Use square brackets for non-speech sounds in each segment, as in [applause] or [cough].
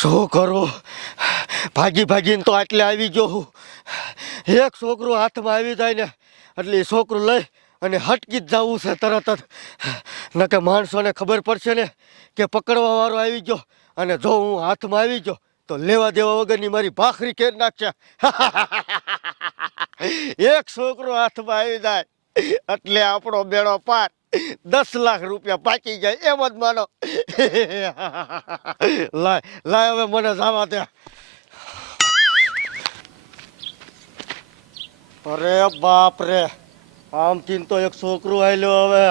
શું કરું? ભાગી ભાગીને તો આટલે આવી ગયો હું. એક છોકરું હાથમાં આવી જાય ને, એટલે એ છોકરું લઈ અને હટકી જ જવું છે તરત જ. ન કે માણસોને ખબર પડશે ને કે પકડવા વાળો આવી ગયો અને જો હું હાથમાં આવી ગયો, તો લેવા દેવા વગરની મારી ભાખરી કેર નાખશે [laughs] એક છોકરો હાથમાં આવી જાય, એટલે આપણો બેડો પાર. દસ લાખ રૂપિયા પાકી જાય, એમ જ માનો. લાય લાય હવે મને જવા દે. અરે બાપ રે આમથી તો એક છોકરો આવેલો હવે.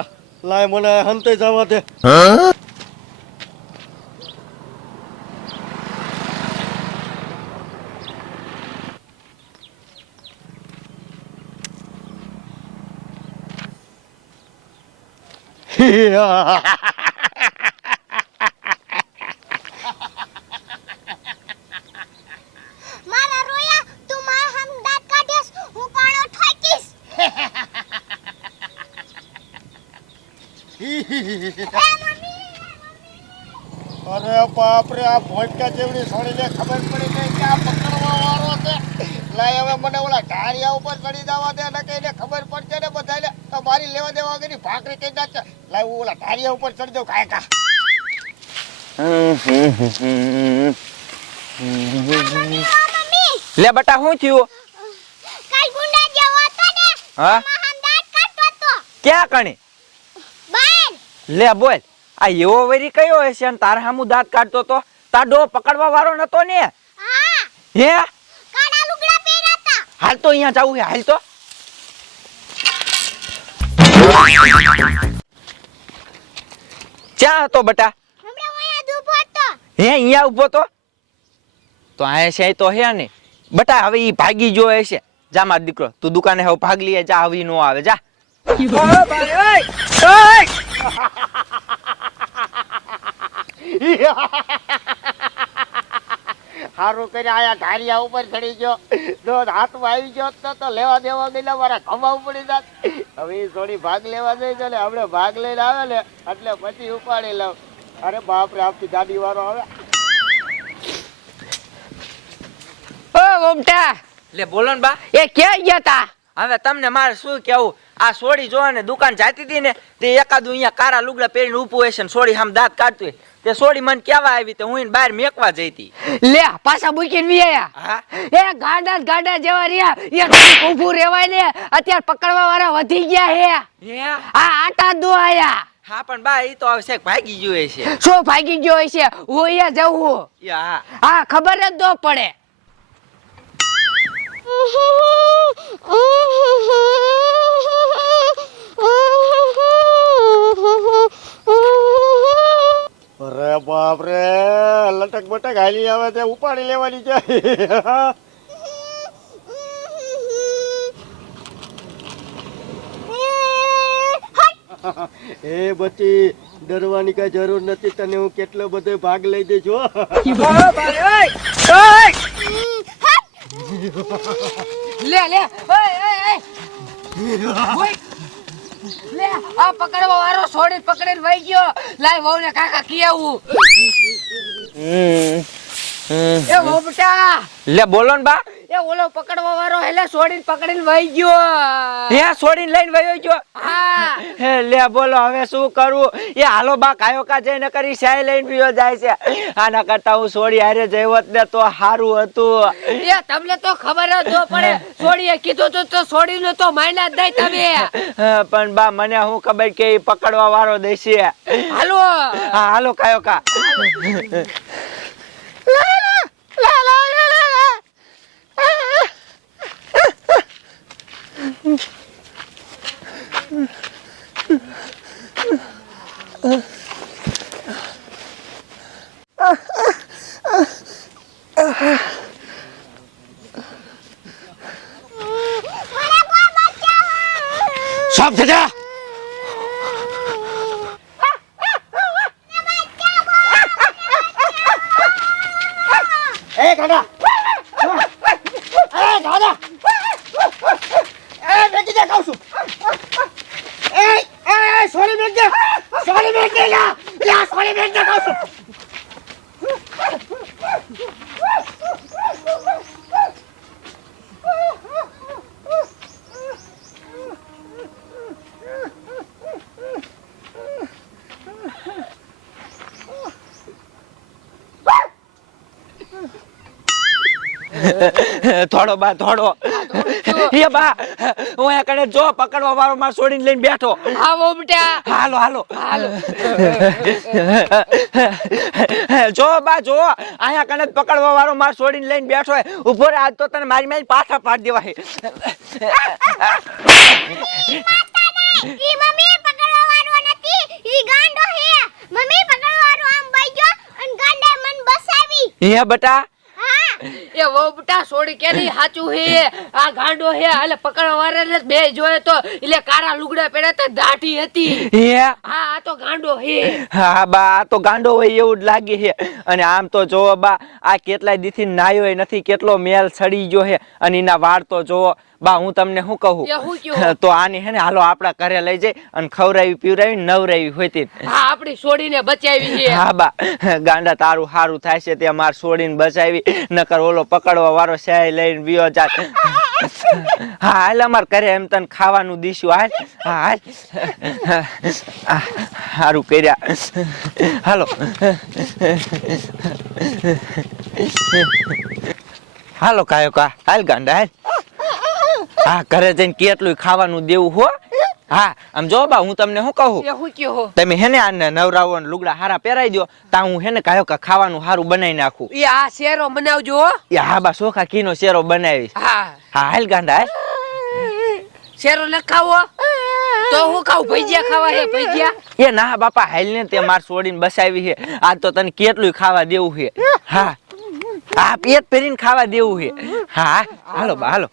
લાય મને હંતે જવા દે. મારા રોયા તું મારા હમ દાંત કાઢીશ હું કાણો ઠોકીશ. અરે બાપ રે આ ભોટકા જેવડી છોડીને ખબર પડી ગઈ કે આ લાય હવે મને ઓલા ઢારિયા ઉપર ચડી જવા દે ને કઈને ખબર પડશે ને બધાને. તો મારી લેવા દેવા વગરની ભાખરી કઈ નાખશે લાય હું ઓલા ઢારિયા ઉપર ચડી જાઉં કાય કા લે બટા શું થયું? કાલ ગુંડા જેવો હતો ને હા? મારા કાઢતો હતો. ક્યાં કણી? બાર. લે બોલ. આ એવો વરી કયો હશે અને તારા હામું દાંત કાઢતો તો? તાર ડો પકડવા વાળો નતો ને? હા. હે કાળા લુગડા પહેર્યા હતા હાલ તો અહીંયા જવું છે હાલ તો. ક્યાં હતો બટા? ઓયા હે અહીંયા ઊભો તો? તો આ છે તો હે ને? બટા હવે ઈ ભાગી જો હશે. જા માર દીકરો તું દુકાને હવે ભાગ લઈએ જા હવે નો આવે જા. [laughs] [laughs] સારું કરી આયા ધારિયા ઉપર ચડી ગયો. જો હાથમાં આવી ગયો તો તો લેવા દેવા ગયેલા મારા ખભા ઉપડી જાત હવે થોડી ભાગ લેવા જઈ છે ને આપણે ભાગ લઈને આવે ને એટલે પછી ઉપાડી લઉં. અરે બાપ રે આપતી ગાડી વાળો આવે. ઓ ગોમટા! લે બોલો ને બા. એ ક્યાં ગયા તા? હવે તમને મારે શું કેવું આ સોડી જોવા ને દુકાન જાતી હતી ને તે એકાદું અહીંયા કારા લુગડા પહેરીને ઊભું હશે ને સોડી આમ દાંત કાઢતું હોય. તે સોડી મને કેવા આવી તે હું બહાર મેકવા જઈ હતી લે પાછા મૂકીને વી આયા. હા? એ ગાડા ગાડા જેવા રહ્યા. એ થોડુંક ઊભું રહેવાય ને અત્યારે પકડવા વાળા વધી ગયા હે. હે? આ આટા દો આયા. હા પણ બા એ તો આવશે ભાગી ગયો હશે શું ભાગી ગયો હશે હું અહીંયા જવું હા. ખબર જ દો પડે અરે બાપ રે લટક ગાલી આવે તે ઉપાડી લેવાની જાય એ બચી ડરવાની કઈ જરૂર નથી તને હું કેટલો બધો ભાગ લઈ દઈશ હો. લે લે ઓય ઓય ઓય. લે આ પકડવા વારો છોડી પકડીને વહી ગયો. લાય વહુ ને કાકા કી આવું એ વહુ બેટા લે બોલો ને બા. એ ઓલો પકડવા વાળો એટલે છોડીને પકડીને વહી ગયો. હે છોડીને લઈને વહી ગયો? હા. હે લે બોલો હવે શું કરું? એ હાલો બા કાયો કા જઈને કરી સાય લઈને પીયો જાય છે. આના કરતા હું છોડી હારે જઈવત ને તો સારું હતું. એ તમને તો ખબર જ ન પડે. છોડીએ કીધું તો તો છોડીને તો માયના જ દઈ તમે. પણ બા મને હું ખબર કે પકડવા વાળો દેશે. હાલો. હા હાલો કાયો કા. સાફ થજા એ ગાડા એ ગાડા એ બેકી દે કહું છું એ એ સોરી બેક દે સોરી બેક દે લા લા થોડો બા થોડો એ બા હું અહીંયા કણે જો પકડવા વાળો માર છોડીને લઈને બેઠો. આવો બેટા હાલો હાલો. હાલો. જો બા જો. અહીંયા કણે પકડવા વાળો માર છોડીને લઈને બેઠો હે. ઊભો રે આજ તો તને મારી મારી પાછા પાડી દેવા હે. ઈ મમ્મી પકડવા વાળો નથી ઈ ગાંડો હે. મમ્મી પકડવા વાળો આમ બઈ ગયો અને ગાંડે મન બસાવી. હે બટા એ વહુ બેટા છોડી કે નહીં સાચું હે આ ગાંડો હે એટલે પકડવા વાળાને બે જોયે તો એટલે કારા લુગડા પહેર્યા તો દાઢી હતી. હે? હા આ તો ગાંડો હે. હા બા આ તો ગાંડો હોય એવું જ લાગે હે. અને આમ તો જોવો બા આ કેટલાય દીથી નાયો નથી કેટલો મેલ સડી ગયો હે. અને એના વાળ તો જોવો બા હું તમને શું હું કહું? [laughs] તો આની હે ને હાલો આપણા ઘરે લઈ જઈ અને ખવરાવી પીવરાવી નવરાવી હોતી હા આપણી છોડીને બચાવી છે. હા બા ગાંડા તારું સારું થાય છે ત્યાં માર છોડીને બચાવી નકર ઓલો પકડવા વાળો શાય લઈને વિયો જાત હા હાલ અમાર ઘરે એમ તને ખાવાનું દીશું હાલ. હા હાલ. સારું કર્યા. હાલો. હાલો કાયો કા હાલ ગાંડા હાલ. હા ઘરે જઈને કેટલું ખાવાનું દેવું હો. હા આમ જો બા હું તમને શું કહું? તમે હેને આને નવરાવો ને લુગડા હારા પહેરાઈ દો તા હું હેને કાયો કા ખાવાનું હારું બનાવી નાખું. એ આ શેરો બનાવજો એ હા બા સોખા કીનો શેરો બનાવીશ. હા. હા હાલ ગાંડા શેરો ન ખાવો? તો હું ખાવ ભજીયા ખાવા હે ભજીયા? એ ના બાપા હાલ ને તે માર છોડીને બસાવી હે. આ તો તને કેટલું ખાવા દેવું હે. હા. આ પેટ ભરીને ખાવા દેવું હે. હા હાલો બા હાલો.